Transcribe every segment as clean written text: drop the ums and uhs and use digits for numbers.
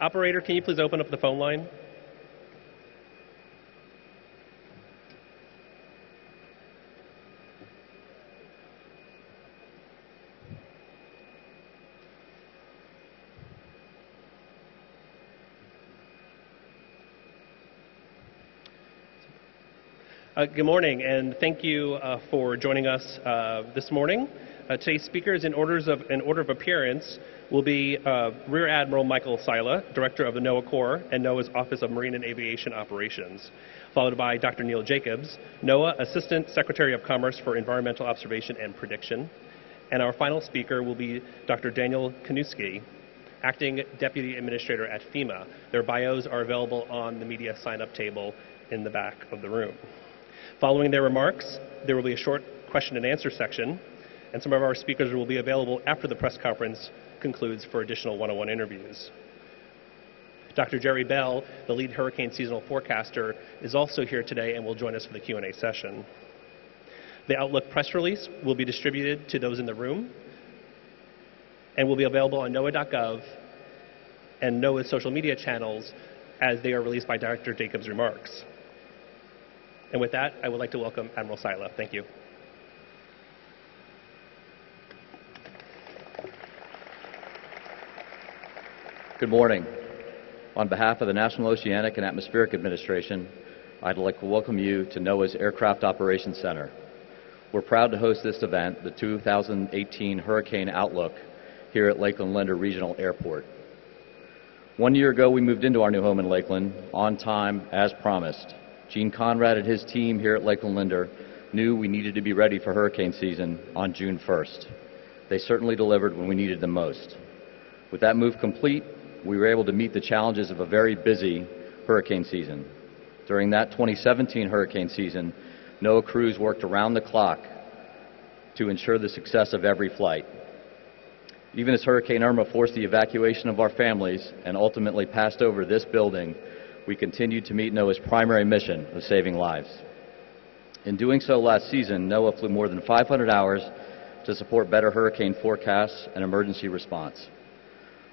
Operator, can you please open up the phone line? Good morning, and thank you for joining us this morning. Today's speakers in order of appearance will be Rear Admiral Michael Sila, Director of the NOAA Corps and NOAA's Office of Marine and Aviation Operations, followed by Dr. Neil Jacobs, NOAA Assistant Secretary of Commerce for Environmental Observation and Prediction. And our final speaker will be Dr. Daniel Kanuski, Acting Deputy Administrator at FEMA. Their bios are available on the media sign-up table in the back of the room. Following their remarks, there will be a short question and answer section, and some of our speakers will be available after the press conference concludes for additional one-on-one interviews. Dr. Jerry Bell, the lead hurricane seasonal forecaster, is also here today and will join us for the Q&A session. The Outlook press release will be distributed to those in the room and will be available on NOAA.gov and NOAA's social media channels as they are released by Dr. Jacobs' remarks. And with that, I would like to welcome Admiral Sila. Thank you. Good morning. On behalf of the National Oceanic and Atmospheric Administration, I'd like to welcome you to NOAA's Aircraft Operations Center. We're proud to host this event, the 2018 Hurricane Outlook, here at Lakeland Linder Regional Airport. 1 year ago, we moved into our new home in Lakeland, on time, as promised. Gene Conrad and his team here at Lakeland Linder knew we needed to be ready for hurricane season on June 1st. They certainly delivered when we needed them most. With that move complete, we were able to meet the challenges of a very busy hurricane season. During that 2017 hurricane season, NOAA crews worked around the clock to ensure the success of every flight. Even as Hurricane Irma forced the evacuation of our families and ultimately passed over this building, we continued to meet NOAA's primary mission of saving lives. In doing so last season, NOAA flew more than 500 hours to support better hurricane forecasts and emergency response.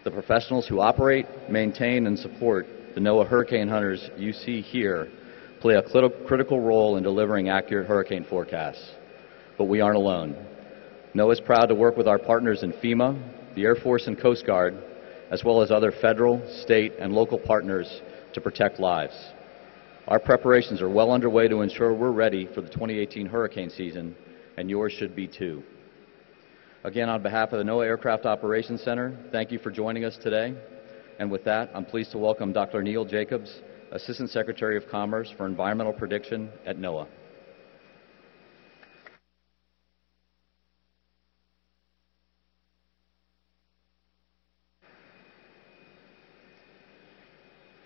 The professionals who operate, maintain, and support the NOAA hurricane hunters you see here play a critical role in delivering accurate hurricane forecasts. But we aren't alone. NOAA is proud to work with our partners in FEMA, the Air Force and Coast Guard, as well as other federal, state, and local partners to protect lives. Our preparations are well underway to ensure we're ready for the 2018 hurricane season, and yours should be too. Again, on behalf of the NOAA Aircraft Operations Center, thank you for joining us today. And with that, I'm pleased to welcome Dr. Neil Jacobs, Assistant Secretary of Commerce for Environmental Prediction at NOAA.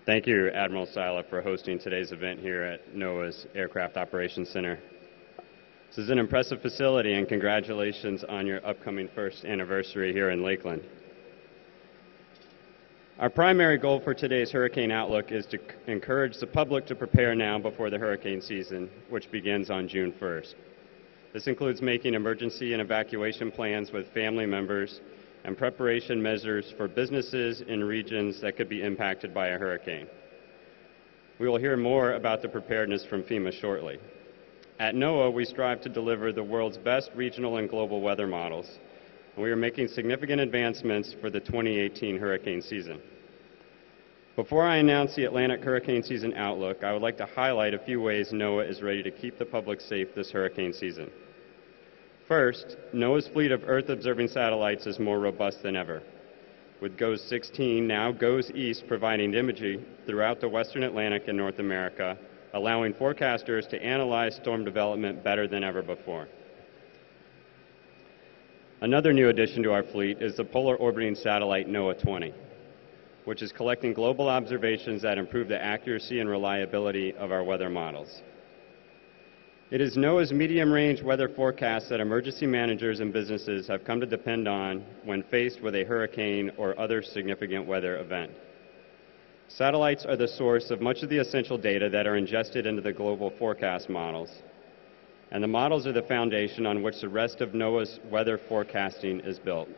Thank you, Admiral Sila, for hosting today's event here at NOAA's Aircraft Operations Center. This is an impressive facility, and congratulations on your upcoming first anniversary here in Lakeland. Our primary goal for today's Hurricane Outlook is to encourage the public to prepare now before the hurricane season, which begins on June 1st. This includes making emergency and evacuation plans with family members and preparation measures for businesses in regions that could be impacted by a hurricane. We will hear more about the preparedness from FEMA shortly. At NOAA, we strive to deliver the world's best regional and global weather models, and we are making significant advancements for the 2018 hurricane season. Before I announce the Atlantic Hurricane Season Outlook, I would like to highlight a few ways NOAA is ready to keep the public safe this hurricane season. First, NOAA's fleet of Earth-observing satellites is more robust than ever, with GOES 16 now GOES East providing imagery throughout the Western Atlantic and North America, allowing forecasters to analyze storm development better than ever before. Another new addition to our fleet is the polar orbiting satellite NOAA 20, which is collecting global observations that improve the accuracy and reliability of our weather models. It is NOAA's medium-range weather forecast that emergency managers and businesses have come to depend on when faced with a hurricane or other significant weather event. Satellites are the source of much of the essential data that are ingested into the global forecast models, and the models are the foundation on which the rest of NOAA's weather forecasting is built.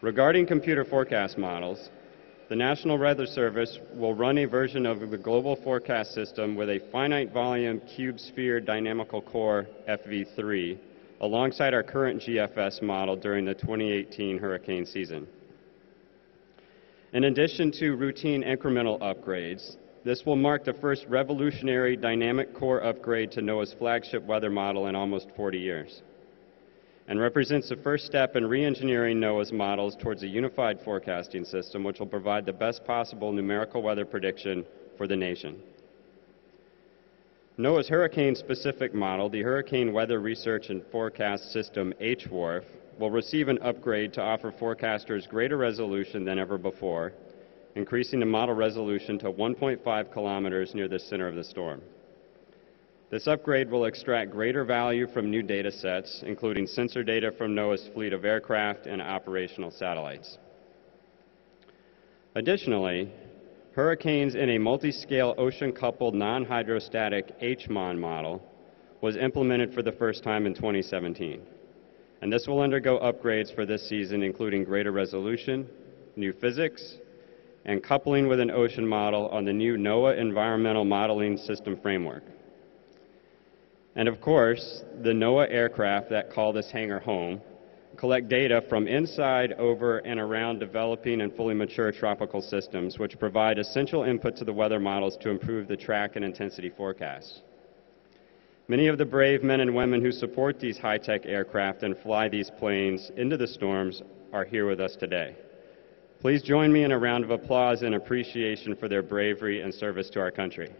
Regarding computer forecast models, the National Weather Service will run a version of the global forecast system with a finite volume cube sphere dynamical core FV3 alongside our current GFS model during the 2018 hurricane season. In addition to routine incremental upgrades, this will mark the first revolutionary dynamic core upgrade to NOAA's flagship weather model in almost 40 years, and represents the first step in re-engineering NOAA's models towards a unified forecasting system which will provide the best possible numerical weather prediction for the nation. NOAA's hurricane-specific model, the Hurricane Weather Research and Forecast System HWRF, will receive an upgrade to offer forecasters greater resolution than ever before, increasing the model resolution to 1.5 kilometers near the center of the storm. This upgrade will extract greater value from new data sets, including sensor data from NOAA's fleet of aircraft and operational satellites. Additionally, hurricanes in a multi-scale ocean-coupled non-hydrostatic HMON model was implemented for the first time in 2017. And this will undergo upgrades for this season, including greater resolution, new physics, and coupling with an ocean model on the new NOAA Environmental Modeling System framework. And of course, the NOAA aircraft that call this hangar home collect data from inside, over, and around developing and fully mature tropical systems, which provide essential input to the weather models to improve the track and intensity forecasts. Many of the brave men and women who support these high-tech aircraft and fly these planes into the storms are here with us today. Please join me in a round of applause and appreciation for their bravery and service to our country.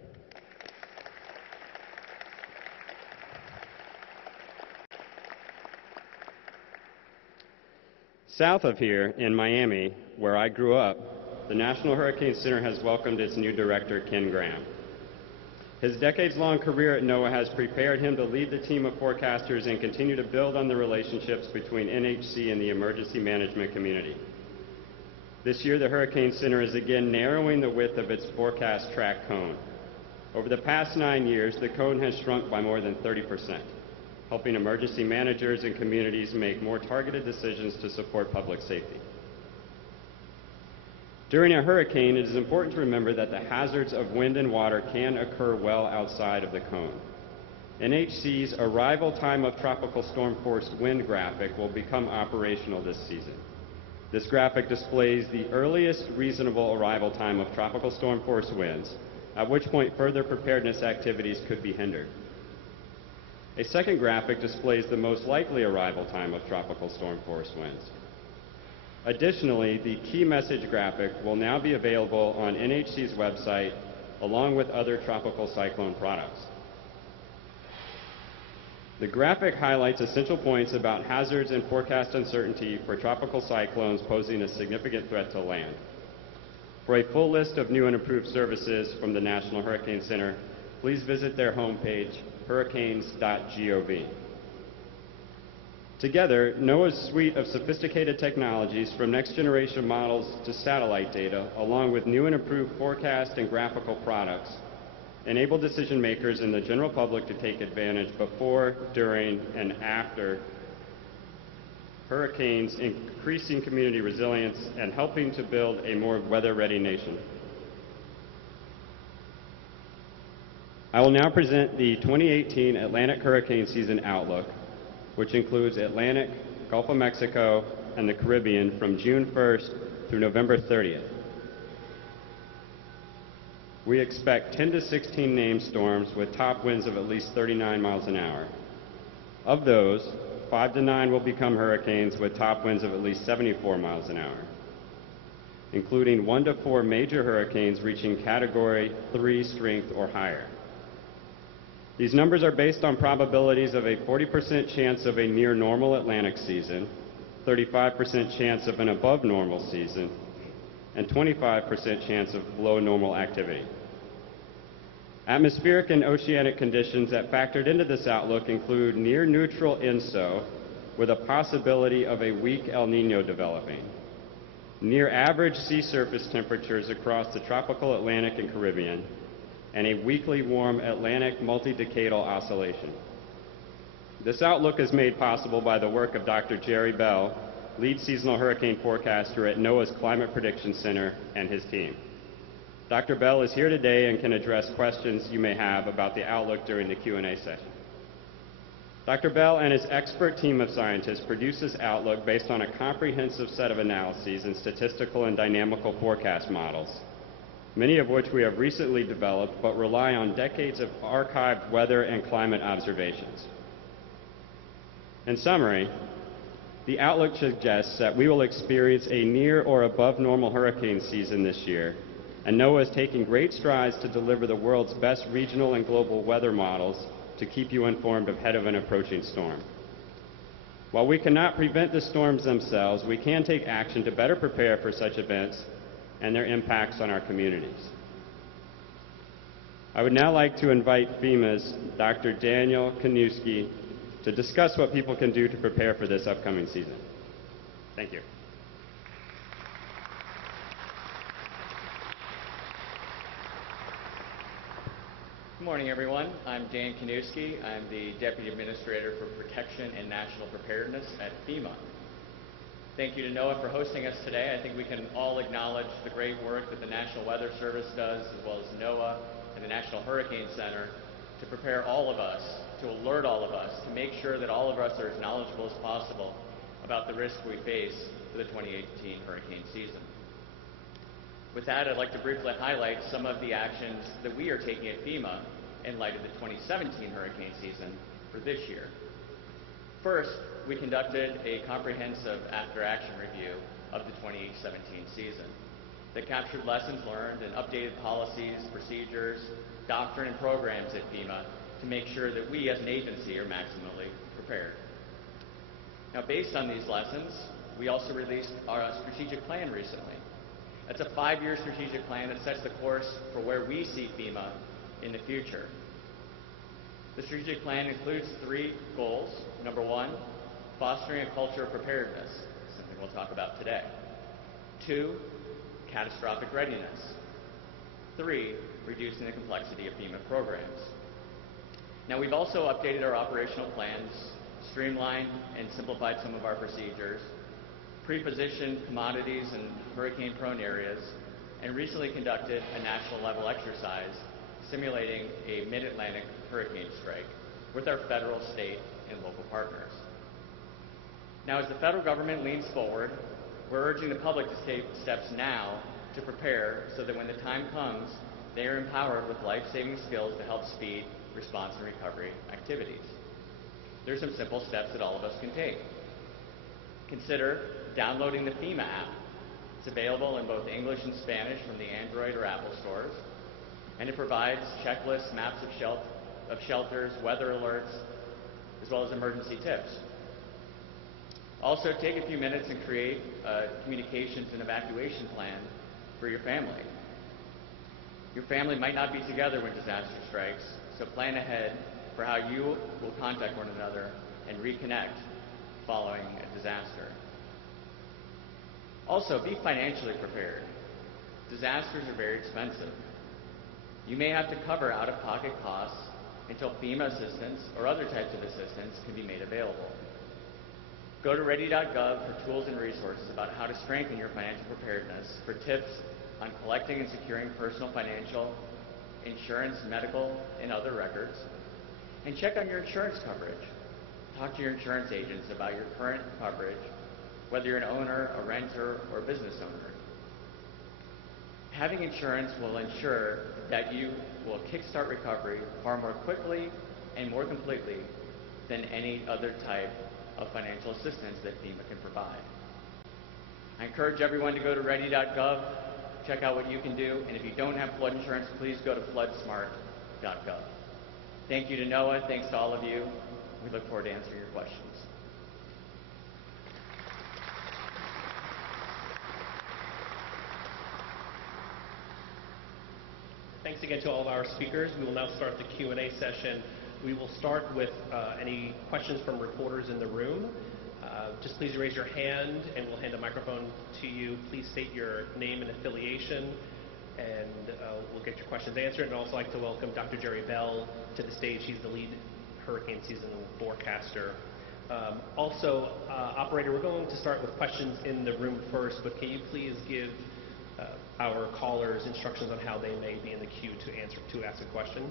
South of here, in Miami, where I grew up, the National Hurricane Center has welcomed its new director, Ken Graham. His decades-long career at NOAA has prepared him to lead the team of forecasters and continue to build on the relationships between NHC and the emergency management community. This year, the Hurricane Center is again narrowing the width of its forecast track cone. Over the past 9 years, the cone has shrunk by more than 30%, helping emergency managers and communities make more targeted decisions to support public safety. During a hurricane, it is important to remember that the hazards of wind and water can occur well outside of the cone. NHC's arrival time of tropical storm force wind graphic will become operational this season. This graphic displays the earliest reasonable arrival time of tropical storm force winds, at which point further preparedness activities could be hindered. A second graphic displays the most likely arrival time of tropical storm force winds. Additionally, the key message graphic will now be available on NHC's website along with other tropical cyclone products. The graphic highlights essential points about hazards and forecast uncertainty for tropical cyclones posing a significant threat to land. For a full list of new and improved services from the National Hurricane Center, please visit their homepage, hurricanes.gov. Together, NOAA's suite of sophisticated technologies from next-generation models to satellite data, along with new and improved forecast and graphical products, enable decision makers and the general public to take advantage before, during, and after hurricanes, increasing community resilience and helping to build a more weather-ready nation. I will now present the 2018 Atlantic hurricane season outlook, which includes Atlantic, Gulf of Mexico, and the Caribbean from June 1st through November 30th. We expect 10 to 16 named storms with top winds of at least 39 miles an hour. Of those, 5 to 9 will become hurricanes with top winds of at least 74 miles an hour, including 1 to 4 major hurricanes reaching Category 3 strength or higher. These numbers are based on probabilities of a 40% chance of a near normal Atlantic season, 35% chance of an above normal season, and 25% chance of below normal activity. Atmospheric and oceanic conditions that factored into this outlook include near neutral INSO with a possibility of a weak El Nino developing, near average sea surface temperatures across the tropical Atlantic and Caribbean, and a weakly warm Atlantic multi-decadal oscillation. This outlook is made possible by the work of Dr. Jerry Bell lead seasonal hurricane forecaster at NOAA's Climate Prediction Center, and his team. Dr. Bell is here today and can address questions you may have about the outlook during the Q&A session. Dr. Bell and his expert team of scientists produce this outlook based on a comprehensive set of analyses and statistical and dynamical forecast models, many of which we have recently developed but rely on decades of archived weather and climate observations. In summary, the outlook suggests that we will experience a near or above normal hurricane season this year, and NOAA is taking great strides to deliver the world's best regional and global weather models to keep you informed ahead of an approaching storm. While we cannot prevent the storms themselves, we can take action to better prepare for such events and their impacts on our communities. I would now like to invite FEMA's Dr. Daniel Kanuski to discuss what people can do to prepare for this upcoming season. Thank you. Good morning, everyone. I'm Dan Kanuski. I'm the Deputy Administrator for Protection and National Preparedness at FEMA. Thank you to NOAA for hosting us today. I think we can all acknowledge the great work that the National Weather Service does, as well as NOAA and the National Hurricane Center, to prepare all of us, to alert all of us, to make sure that all of us are as knowledgeable as possible about the risks we face for the 2018 hurricane season. With that, I'd like to briefly highlight some of the actions that we are taking at FEMA in light of the 2017 hurricane season for this year. First, we conducted a comprehensive after-action review of the 2017 season that captured lessons learned and updated policies, procedures, doctrine, and programs at FEMA to make sure that we as an agency are maximally prepared. Now, based on these lessons, we also released our strategic plan recently. That's a 5-year strategic plan that sets the course for where we see FEMA in the future. The strategic plan includes 3 goals. Number 1, fostering a culture of preparedness, something we'll talk about today. 2, catastrophic readiness. 3, reducing the complexity of FEMA programs. Now, we've also updated our operational plans, streamlined and simplified some of our procedures, pre-positioned commodities in hurricane-prone areas, and recently conducted a national-level exercise simulating a mid-Atlantic hurricane strike with our federal, state, and local partners. Now, as the federal government leans forward, we're urging the public to take steps now to prepare so that when the time comes, they are empowered with life-saving skills to help speed response and recovery activities. There's some simple steps that all of us can take. Consider downloading the FEMA app. It's available in both English and Spanish from the Android or Apple stores, and it provides checklists, maps of shelters, weather alerts, as well as emergency tips. Also, take a few minutes and create a communications and evacuation plan for your family. Your family might not be together when disaster strikes, so plan ahead for how you will contact one another and reconnect following a disaster. Also, be financially prepared. Disasters are very expensive. You may have to cover out-of-pocket costs until FEMA assistance or other types of assistance can be made available. Go to ready.gov for tools and resources about how to strengthen your financial preparedness, for tips on collecting and securing personal financial, insurance, medical, and other records, and check on your insurance coverage. Talk to your insurance agents about your current coverage, whether you're an owner, a renter, or a business owner. Having insurance will ensure that you will kickstart recovery far more quickly and more completely than any other type of financial assistance that FEMA can provide. I encourage everyone to go to ready.gov, check out what you can do, and if you don't have flood insurance, please go to floodsmart.gov. Thank you to NOAA, thanks to all of you. We look forward to answering your questions. Thanks again to all of our speakers. We will now start the Q&A session. We will start with any questions from reporters in the room. Just please raise your hand and we'll hand a microphone to you. Please state your name and affiliation, and we'll get your questions answered. And I'd also like to welcome Dr. Jerry Bell to the stage. He's the lead hurricane season forecaster Operator, we're going to start with questions in the room first, but can you please give our callers instructions on how they may be in the queue to ask a question?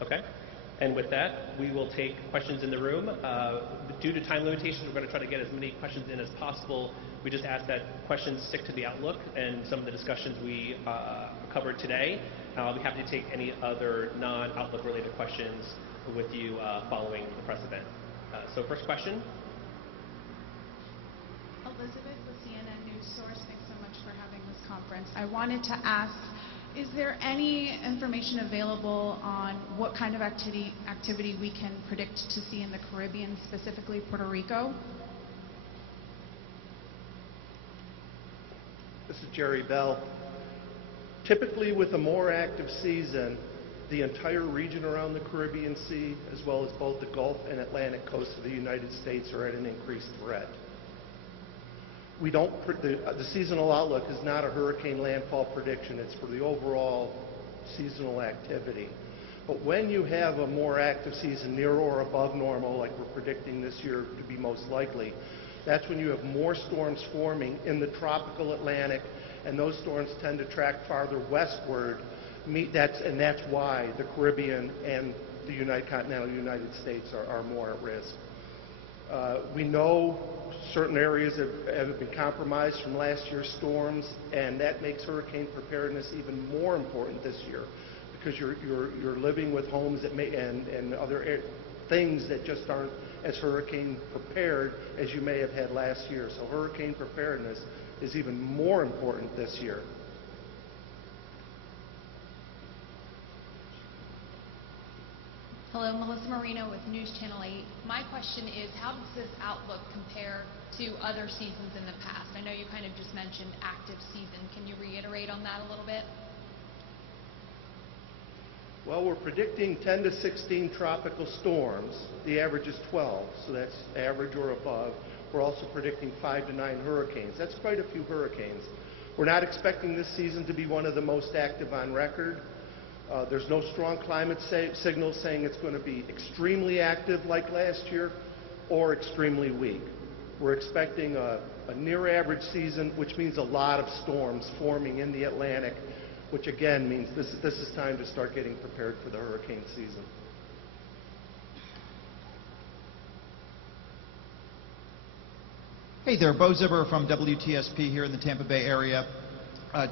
Okay. And with that, we will take questions in the room. Due to time limitations, we're going to try to get as many questions in as possible. We just ask that questions stick to the outlook and some of the discussions we covered today. I'll be happy to take any other non-outlook related questions with you following the press event. So first question. Elizabeth with CNN News Source, thanks so much for having this conference. I wanted to ask, is there any information available on what kind of activity we can predict to see in the Caribbean, specifically Puerto Rico? This is Jerry Bell. Typically, with a more active season, the entire region around the Caribbean Sea, as well as both the Gulf and Atlantic coast of the United States, are at an increased threat. The seasonal outlook is not a hurricane landfall prediction. It's for the overall seasonal activity. But when you have a more active season near or above normal, like we're predicting this year to be most likely, that's when you have more storms forming in the tropical Atlantic, and those storms tend to track farther westward. That's why the Caribbean and the continental United States are more at risk. We know certain areas have been compromised from last year's storms, and that makes hurricane preparedness even more important this year, because you're living with homes that and other things that just aren't as hurricane prepared as you may have had last year. So hurricane preparedness is even more important this year. Hello, Melissa Marino with News Channel 8. My question is, how does this outlook compare to other seasons in the past? I know you kind of just mentioned active season. Can you reiterate on that a little bit? Well, we're predicting 10 to 16 tropical storms. The average is 12, so that's average or above. We're also predicting 5 to 9 hurricanes. That's quite a few hurricanes. We're not expecting this season to be one of the most active on record. There's no strong climate signals saying it's going to be extremely active like last year or extremely weak. We're expecting a near average season, which means a lot of storms forming in the Atlantic, which again means this is time to start getting prepared for the hurricane season. Hey there, Bo Zibber from WTSP here in the Tampa Bay area.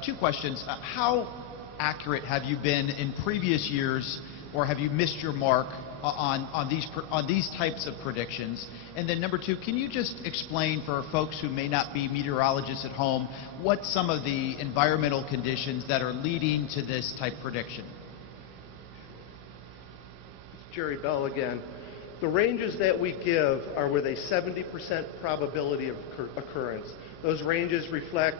2 questions. How accurate have you been in previous years, or have you missed your mark on these types of predictions? And then number 2, can you just explain for folks who may not be meteorologists at home what some of the environmental conditions that are leading to this type prediction? It's Jerry Bell again. The ranges that we give are with a 70% probability of occurrence. Those ranges reflect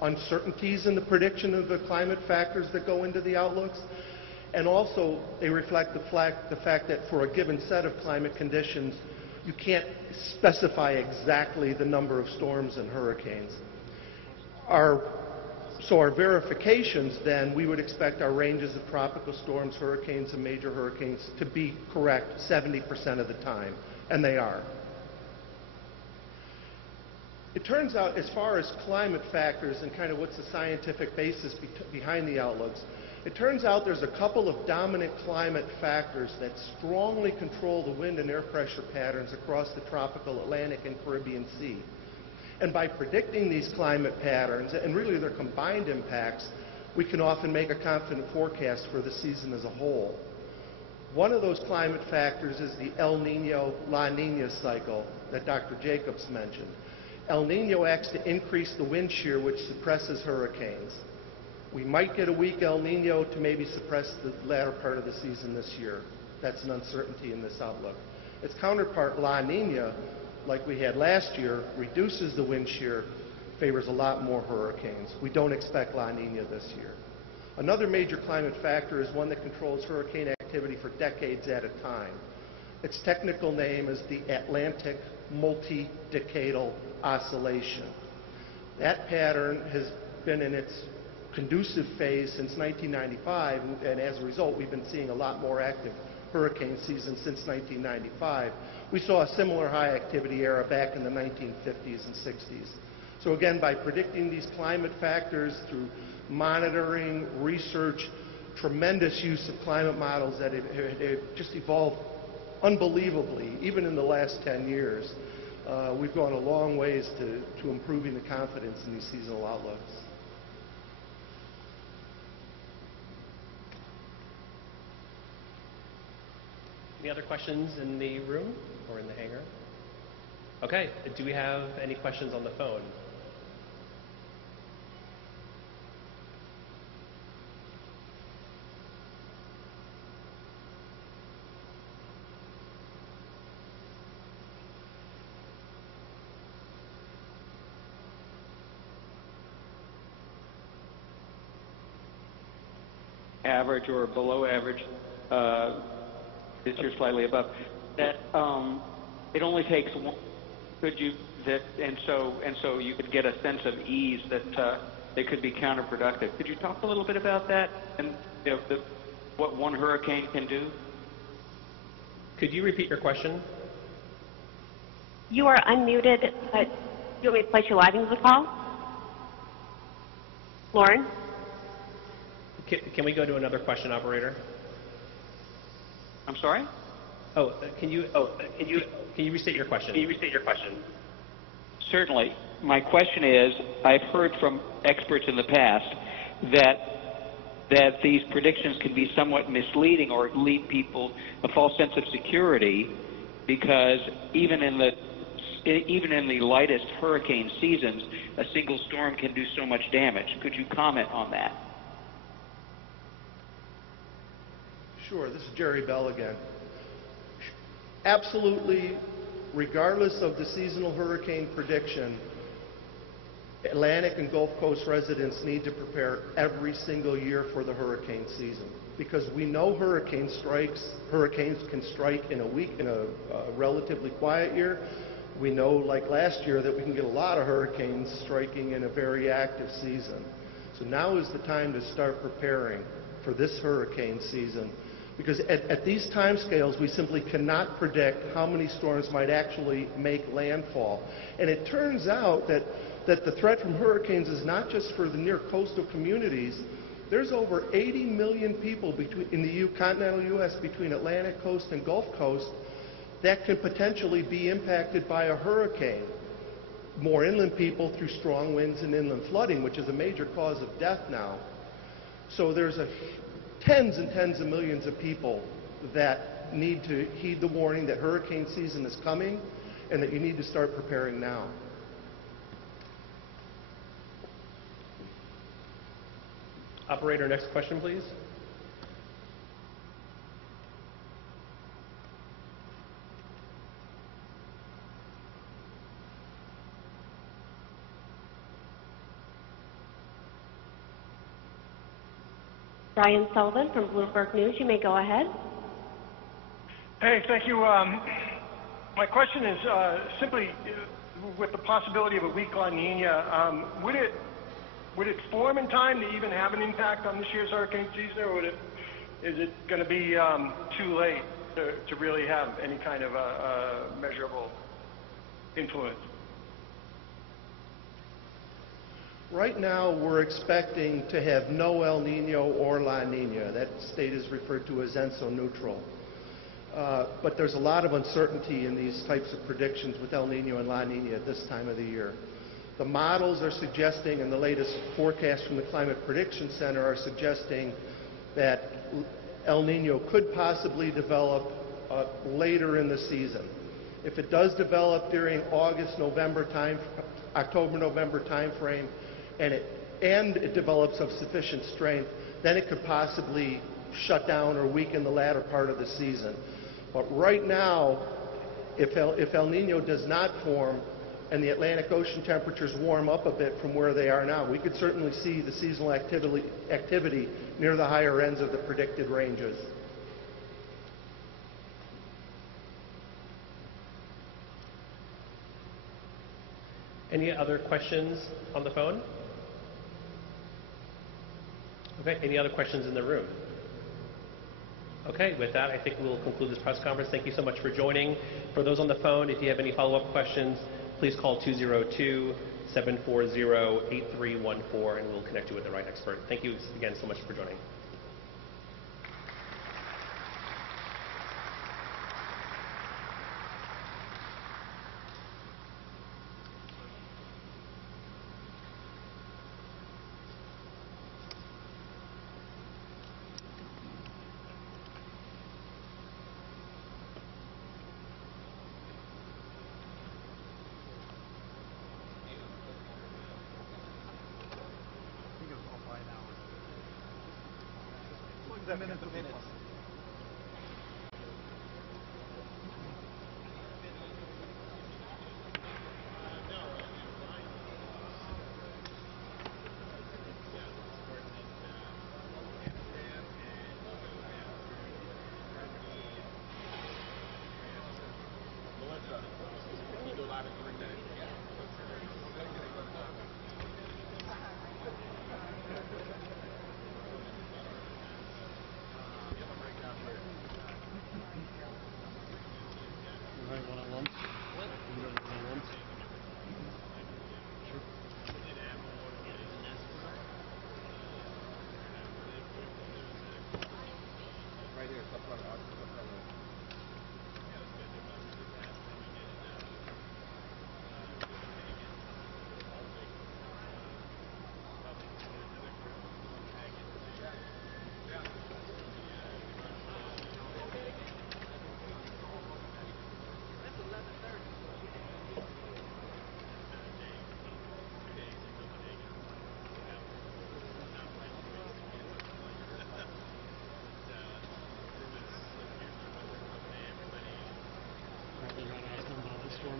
uncertainties in the prediction of the climate factors that go into the outlooks, and also they reflect the fact that for a given set of climate conditions, you can't specify exactly the number of storms and hurricanes. So our verifications, then, we would expect our ranges of tropical storms, hurricanes, and major hurricanes to be correct 70% of the time, and they are. It turns out, as far as climate factors and kind of what's the scientific basis behind the outlooks, it turns out there's a couple of dominant climate factors that strongly control the wind and air pressure patterns across the tropical Atlantic and Caribbean Sea. And by predicting these climate patterns, and really their combined impacts, we can often make a confident forecast for the season as a whole. One of those climate factors is the El Nino-La Nina cycle that Dr. Jacobs mentioned. El Nino acts to increase the wind shear, which suppresses hurricanes. We might get a weak El Nino to maybe suppress the latter part of the season this year. That's an uncertainty in this outlook. Its counterpart, La Nina, like we had last year, reduces the wind shear, favors a lot more hurricanes. We don't expect La Nina this year. Another major climate factor is one that controls hurricane activity for decades at a time. Its technical name is the Atlantic Multi-Decadal Oscillation. That pattern has been in its conducive phase since 1995, and as a result, we've been seeing a lot more active hurricane season since 1995. We saw a similar high activity era back in the 1950s and 60s. So again, by predicting these climate factors through monitoring, research, tremendous use of climate models that have just evolved unbelievably, even in the last 10 years, we've gone a long ways to improving the confidence in these seasonal outlooks. Any other questions in the room or in the hangar? Okay, do we have any questions on the phone? Average or below average, this year slightly above, that it only takes one, and so you could get a sense of ease that they could be counterproductive. Could you talk a little bit about that and what one hurricane can do? Could you repeat your question? You are unmuted, but you want me to place you live into the call? Lauren? Can we go to another question, operator? I'm sorry? Can you restate your question? Certainly. My question is, I've heard from experts in the past that these predictions can be somewhat misleading or lead people a false sense of security, because even in the lightest hurricane seasons, a single storm can do so much damage. Could you comment on that? Sure, this is Jerry Bell again. Absolutely, regardless of the seasonal hurricane prediction, Atlantic and Gulf Coast residents need to prepare every single year for the hurricane season, because we know hurricanes can strike in a week, in a relatively quiet year. We know, like last year, that we can get a lot of hurricanes striking in a very active season. So now is the time to start preparing for this hurricane season, because at these timescales, we simply cannot predict how many storms might actually make landfall. And it turns out that the threat from hurricanes is not just for the near coastal communities. There's over 80 million people in the continental U.S. between Atlantic coast and Gulf Coast that could potentially be impacted by a hurricane. More inland people through strong winds and inland flooding, which is a major cause of death now. So there's tens and tens of millions of people that need to heed the warning that hurricane season is coming and that you need to start preparing now. Operator, next question, please. Brian Sullivan from Bloomberg News. You may go ahead. Hey, thank you. My question is simply, with the possibility of a weak La Nina, would it form in time to even have an impact on this year's hurricane season, or is it going to be too late to really have any kind of a measurable influence? Right now, we're expecting to have no El Nino or La Nina. That state is referred to as ENSO neutral. But there's a lot of uncertainty in these types of predictions with El Nino and La Nina at this time of the year. The models are suggesting, and the latest forecast from the Climate Prediction Center are suggesting, that El Nino could possibly develop later in the season. If it does develop during October-November time frame, and it develops of sufficient strength, then it could possibly shut down or weaken the latter part of the season. But right now, if El Nino does not form and the Atlantic Ocean temperatures warm up a bit from where they are now, we could certainly see the seasonal activity near the higher ends of the predicted ranges. Any other questions on the phone? Okay, any other questions in the room? Okay, with that, I think we'll conclude this press conference. Thank you so much for joining. For those on the phone, if you have any follow-up questions, please call 202-740-8314 and we'll connect you with the right expert. Thank you again so much for joining.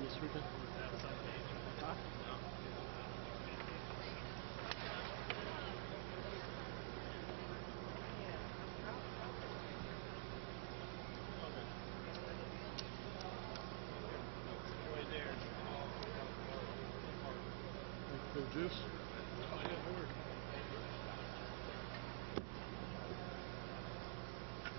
This weekend? Juice?